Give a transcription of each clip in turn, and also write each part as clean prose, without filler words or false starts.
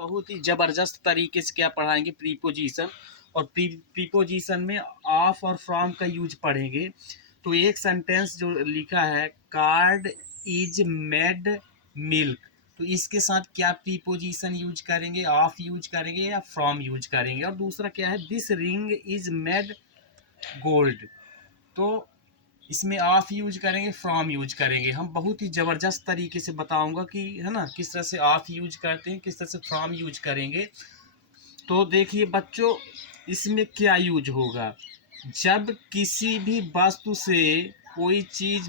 बहुत ही ज़बरदस्त तरीके से क्या पढ़ाएंगे, प्रीपोजिशन। और प्रीपोजिशन में ऑफ और फ्रॉम का यूज पढ़ेंगे। तो एक सेंटेंस जो लिखा है, कार्ड इज मेड मिल्क, तो इसके साथ क्या प्रीपोजिशन यूज करेंगे, ऑफ यूज करेंगे या फ्रॉम यूज करेंगे। और दूसरा क्या है, this ring is made gold, तो इसमें ऑफ यूज करेंगे, फ्रॉम यूज करेंगे। हम बहुत ही ज़बरदस्त तरीके से बताऊंगा कि है ना किस तरह से ऑफ यूज करते हैं, किस तरह से फ्रॉम यूज करेंगे। तो देखिए बच्चों, इसमें क्या यूज होगा, जब किसी भी वस्तु से कोई चीज़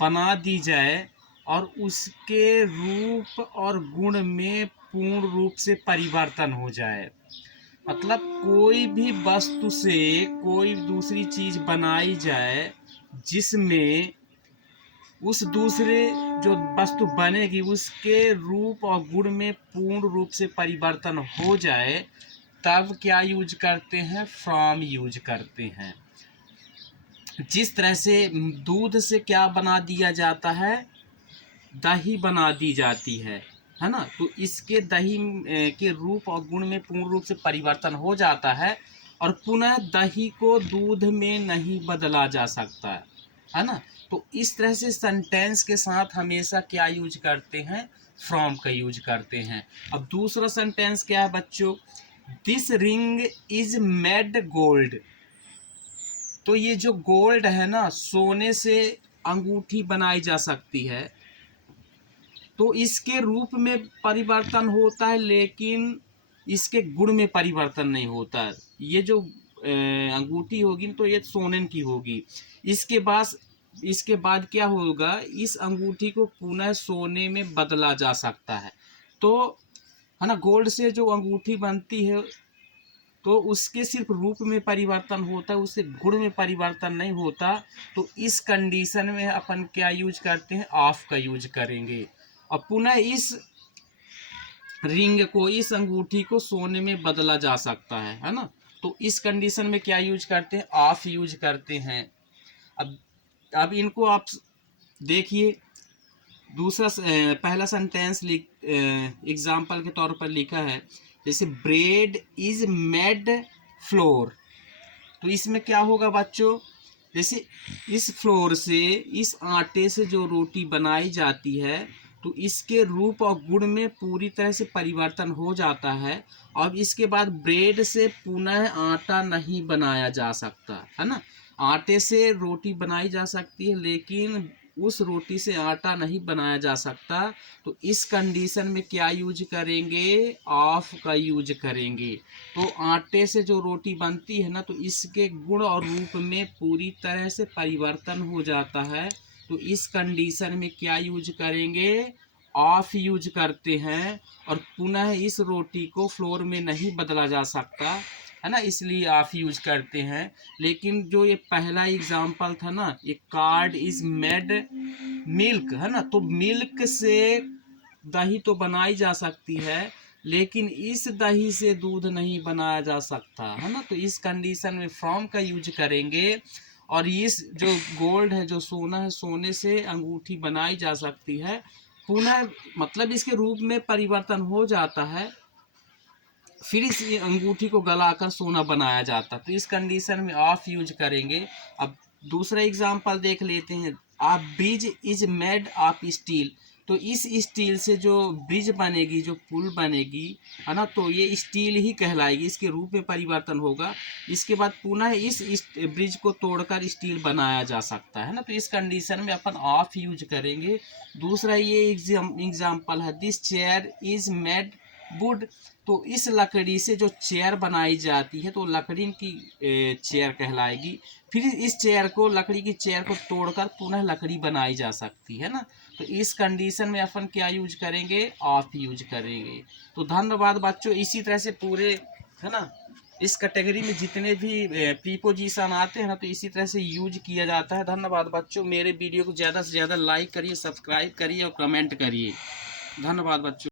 बना दी जाए और उसके रूप और गुण में पूर्ण रूप से परिवर्तन हो जाए। मतलब कोई भी वस्तु से कोई दूसरी चीज़ बनाई जाए जिसमें उस दूसरे जो वस्तु बनेगी उसके रूप और गुण में पूर्ण रूप से परिवर्तन हो जाए, तब क्या यूज करते हैं, फ्रॉम यूज करते हैं। जिस तरह से दूध से क्या बना दिया जाता है, दही बना दी जाती है ना। तो इसके दही के रूप और गुण में पूर्ण रूप से परिवर्तन हो जाता है और पुनः दही को दूध में नहीं बदला जा सकता है ना। तो इस तरह से सेंटेंस के साथ हमेशा क्या यूज करते हैं, फ्रॉम का यूज करते हैं। अब दूसरा सेंटेंस क्या है बच्चों, this ring is made gold. तो ये जो गोल्ड है ना, सोने से अंगूठी बनाई जा सकती है, तो इसके रूप में परिवर्तन होता है लेकिन इसके गुण में परिवर्तन नहीं होता। ये जो अंगूठी होगी तो ये सोने की होगी। इसके बाद क्या होगा, इस अंगूठी को पुनः सोने में बदला जा सकता है। तो है ना, गोल्ड से जो अंगूठी बनती है तो उसके सिर्फ रूप में परिवर्तन होता है, उसके गुण में परिवर्तन नहीं होता। तो इस कंडीशन में अपन क्या यूज करते हैं, ऑफ का यूज करेंगे। और पुनः इस रिंग को, इस अंगूठी को सोने में बदला जा सकता है ना। तो इस कंडीशन में क्या यूज करते हैं, ऑफ यूज करते हैं। अब इनको आप देखिए, दूसरा पहला सेंटेंस एग्जाम्पल के तौर पर लिखा है, जैसे ब्रेड इज मेड फ्लोर। तो इसमें क्या होगा बच्चों, जैसे इस फ्लोर से, इस आटे से जो रोटी बनाई जाती है तो इसके रूप और गुण में पूरी तरह से परिवर्तन हो जाता है। अब इसके बाद ब्रेड से पुनः आटा नहीं बनाया जा सकता है ना। आटे से रोटी बनाई जा सकती है लेकिन उस रोटी से आटा नहीं बनाया जा सकता। तो इस कंडीशन में क्या यूज करेंगे, ऑफ का यूज करेंगे। तो आटे से जो रोटी बनती है ना, तो इसके गुण और रूप में पूरी तरह से परिवर्तन हो जाता है। तो इस कंडीशन में क्या यूज करेंगे, ऑफ यूज करते हैं। और पुनः इस रोटी को फ्लोर में नहीं बदला जा सकता है ना, इसलिए ऑफ यूज करते हैं। लेकिन जो ये पहला एग्जाम्पल था ना, ये कार्ड इज मेड मिल्क है ना, तो मिल्क से दही तो बनाई जा सकती है लेकिन इस दही से दूध नहीं बनाया जा सकता है ना। तो इस कंडीशन में फ्रॉम का यूज करेंगे। और इस जो गोल्ड है, जो सोना है, सोने से अंगूठी बनाई जा सकती है, पुनः मतलब इसके रूप में परिवर्तन हो जाता है, फिर इस अंगूठी को गलाकर सोना बनाया जाता। तो इस कंडीशन में ऑफ यूज करेंगे। अब दूसरा एग्जांपल देख लेते हैं, a bridge is made of steel. तो इस स्टील से जो ब्रिज बनेगी, जो पुल बनेगी है ना, तो ये स्टील ही कहलाएगी, इसके रूप में परिवर्तन होगा। इसके बाद पुनः इस ब्रिज को तोड़कर स्टील बनाया जा सकता है ना। तो इस कंडीशन में अपन ऑफ यूज करेंगे। दूसरा ये एग्जाम्पल है, this chair is made would. तो इस लकड़ी से जो चेयर बनाई जाती है तो लकड़ी की चेयर कहलाएगी। फिर इस चेयर को, लकड़ी की चेयर को तोड़कर पुनः लकड़ी बनाई जा सकती है ना। तो इस कंडीशन में अपन क्या यूज करेंगे, ऑफ यूज करेंगे। तो धन्यवाद बच्चों। इसी तरह से पूरे है ना, इस कैटेगरी में जितने भी प्रीपोजिशन आते हैं ना, तो इसी तरह से यूज किया जाता है। धन्यवाद बच्चों। मेरे वीडियो को ज़्यादा से ज़्यादा लाइक करिए, सब्सक्राइब करिए और कमेंट करिए। धन्यवाद बच्चों।